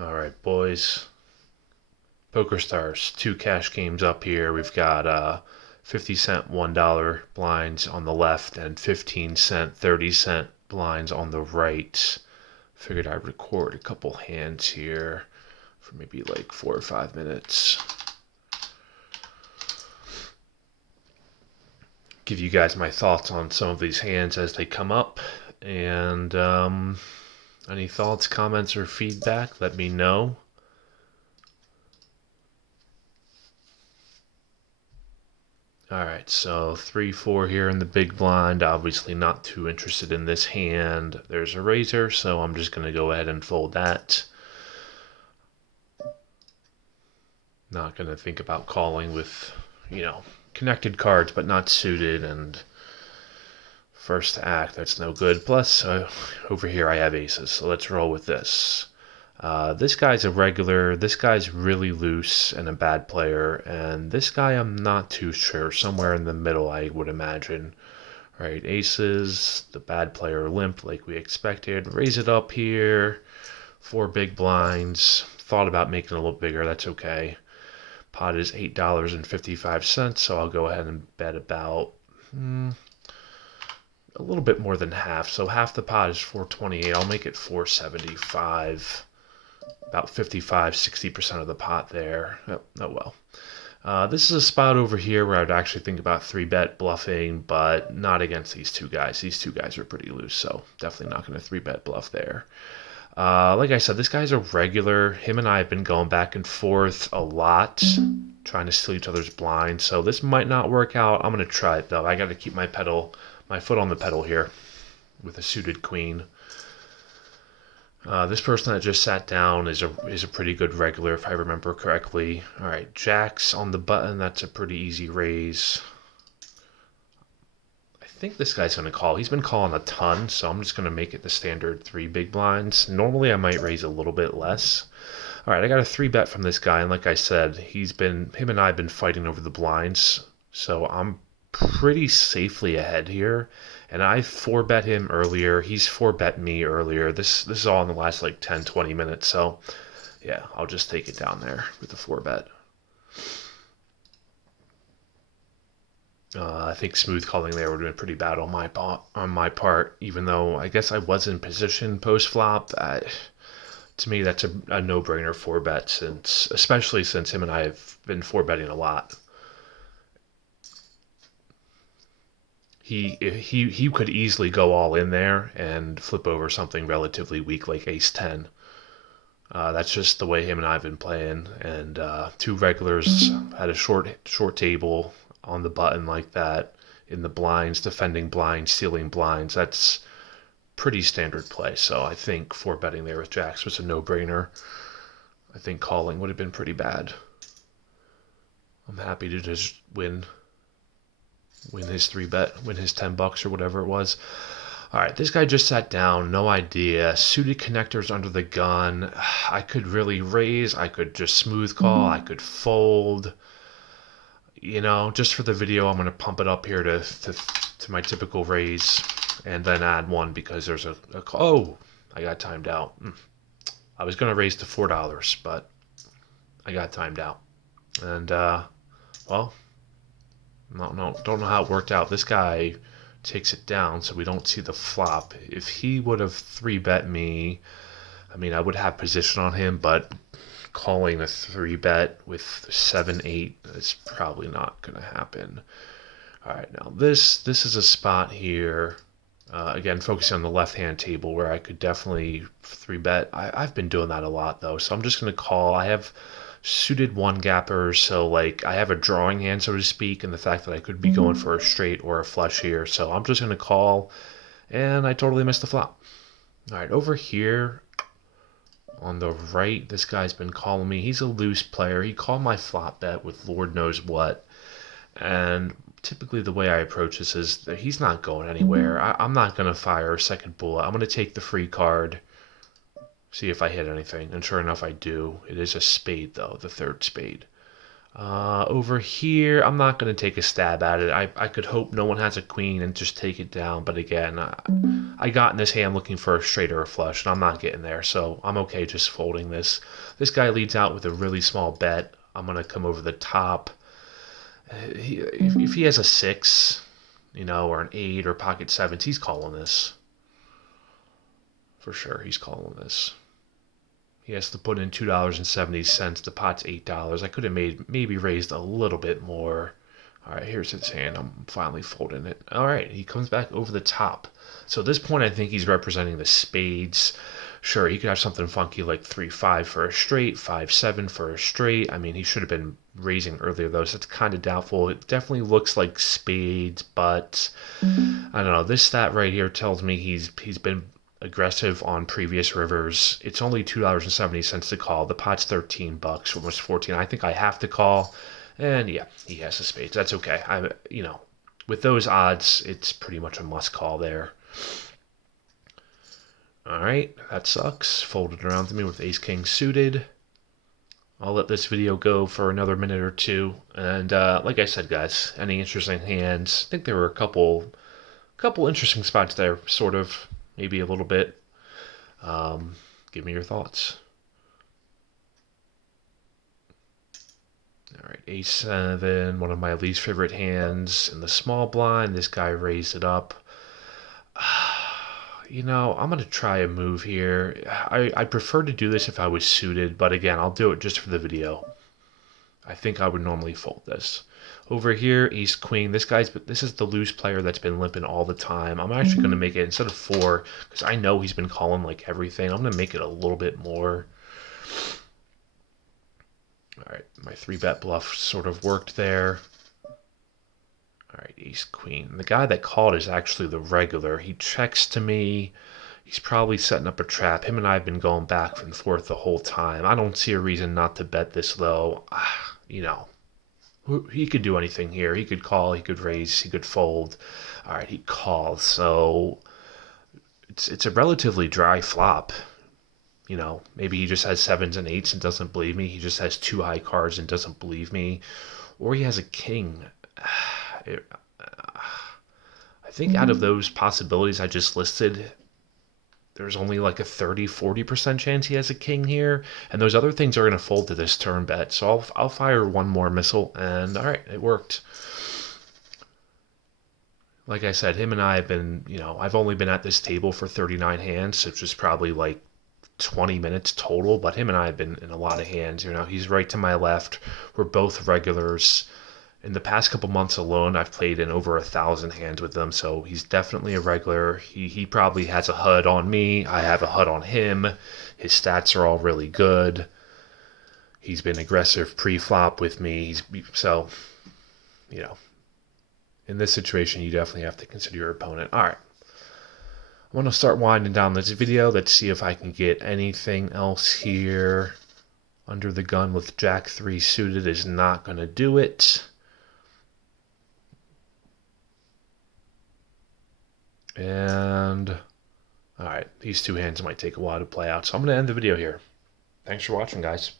All right, boys. Poker Stars, two cash games up here. We've got 50 cent $1 blinds on the left and 15 cent, 30 cent blinds on the right. Figured I'd record a couple hands here for maybe like 4 or 5 minutes. Give you guys my thoughts on some of these hands as they come up. And any thoughts, comments, or feedback, let me know. All right, so 3-4 here in the big blind. Obviously not too interested in this hand. There's a razor, so I'm just going to go ahead and fold that. Not going to think about calling with, connected cards, but not suited. And first act, that's no good. Plus, over here I have aces, so let's roll with this. This guy's a regular, this guy's really loose and a bad player, and this guy I'm not too sure, somewhere in the middle I would imagine. Right, aces, the bad player limp like we expected, raise it up here, 4 big blinds, thought about making it a little bigger, that's okay. Pot is $8.55, so I'll go ahead and bet about a little bit more than half, so half the pot is 428, I'll make it 475. About 55-60% of the pot there. Oh well. This is a spot over here where I'd actually think about 3-bet bluffing, but not against these two guys. These two guys are pretty loose, so definitely not going to 3-bet bluff there. Like I said, this guy's a regular. Him and I have been going back and forth a lot, trying to steal each other's blinds, so this might not work out. I'm going to try it, though. I got to keep my foot on the pedal here with a suited queen. This person that just sat down is a pretty good regular, if I remember correctly. All right, jacks on the button. That's a pretty easy raise. I think this guy's going to call. He's been calling a ton, so I'm just going to make it the standard 3 big blinds. Normally, I might raise a little bit less. All right, I got a 3-bet from this guy, and like I said, him and I have been fighting over the blinds, so I'm pretty safely ahead here. And I 4-bet him earlier. He's 4-bet me earlier. This is all in the last like 10-20 minutes. So yeah, I'll just take it down there with the 4-bet. I think smooth calling there would have been pretty bad on my part. Even though I guess I was in position post flop. To me, that's a no-brainer 4-bet, especially since him and I have been 4-betting a lot. He could easily go all in there and flip over something relatively weak like ace-10. That's just the way him and I have been playing. And 2 regulars had a short table on the button like that in the blinds, defending blinds, stealing blinds. That's pretty standard play. So I think 4-betting there with jacks was a no-brainer. I think calling would have been pretty bad. I'm happy to just win his 3-bet, win his $10 or whatever it was. All right, this guy just sat down, no idea. Suited connectors under the gun. I could really raise, I could just smooth call, I could fold. Just for the video, I'm going to pump it up here to my typical raise and then add one because there's a oh, I got timed out. I was going to raise to $4, but I got timed out. And, well, no, don't know how it worked out. This guy takes it down, so we don't see the flop. If he would have 3-bet me, I would have position on him, but calling a 3-bet with 7-8 is probably not going to happen. All right, now this is a spot here. Again, focusing on the left-hand table where I could definitely 3-bet. I've been doing that a lot, though, so I'm just going to call. I have suited 1-gappers, so like I have a drawing hand, so to speak, and the fact that I could be going for a straight or a flush here. So I'm just going to call, and I totally missed the flop. All right, over here on the right, this guy's been calling me. He's a loose player. He called my flop bet with Lord knows what. And typically the way I approach this is that he's not going anywhere. I'm not going to fire a second bullet. I'm going to take the free card, see if I hit anything. And sure enough, I do. It is a spade, though, the 3rd spade. Over here, I'm not going to take a stab at it. I could hope no one has a queen and just take it down. But again, I got in this hand looking for a straight or a flush, and I'm not getting there. So I'm okay just folding this. This guy leads out with a really small bet. I'm going to come over the top. If he has a 6, or an 8 or pocket 7s, he's calling this. For sure, he's calling this. He has to put in $2.70. The pot's $8. I could have maybe raised a little bit more. All right, here's his hand. I'm finally folding it. All right, he comes back over the top. So at this point, I think he's representing the spades. Sure, he could have something funky like 3-5 for a straight, 5-7 for a straight. I mean, he should have been raising earlier, though, so it's kind of doubtful. It definitely looks like spades, but I don't know. This stat right here tells me he's been aggressive on previous rivers. It's only $2.70 to call. The pot's $13, almost 14. I think I have to call. And yeah, he has the spades. That's okay. With those odds, it's pretty much a must call there. All right, that sucks. Folded around to me with ace king suited. I'll let this video go for another minute or two. And like I said, guys, any interesting hands? I think there were a couple interesting spots there, sort of. Maybe a little bit. Give me your thoughts. All right, a7, one of my least favorite hands in the small blind. This guy raised it up. I'm going to try a move here. I'd prefer to do this if I was suited, but again, I'll do it just for the video. I think I would normally fold this. Over here, ace queen. This is the loose player that's been limping all the time. I'm actually going to make it, instead of 4, because I know he's been calling like everything, I'm going to make it a little bit more. All right, my 3-bet bluff sort of worked there. All right, ace queen. The guy that called is actually the regular. He checks to me. He's probably setting up a trap. Him and I have been going back and forth the whole time. I don't see a reason not to bet this low. He could do anything here. He could call, he could raise, he could fold. All right, he calls. So it's a relatively dry flop. Maybe he just has 7s and 8s and doesn't believe me. He just has 2 high cards and doesn't believe me. Or he has a king. I think out of those possibilities I just listed, there's only like a 30-40% chance he has a king here, and those other things are going to fold to this turn bet. So I'll fire one more missile, and all right, it worked. Like I said, him and I have been, I've only been at this table for 39 hands, which is probably like 20 minutes total, but him and I have been in a lot of hands. He's right to my left. We're both regulars. In the past couple months alone, I've played in over 1,000 hands with him, so he's definitely a regular. He probably has a HUD on me. I have a HUD on him. His stats are all really good. He's been aggressive pre-flop with me. In this situation, you definitely have to consider your opponent. All right. I'm going to start winding down this video. Let's see if I can get anything else here. Under the gun with Jack 3 suited is not going to do it. And, all right, these 2 hands might take a while to play out, so I'm going to end the video here. Thanks for watching, guys.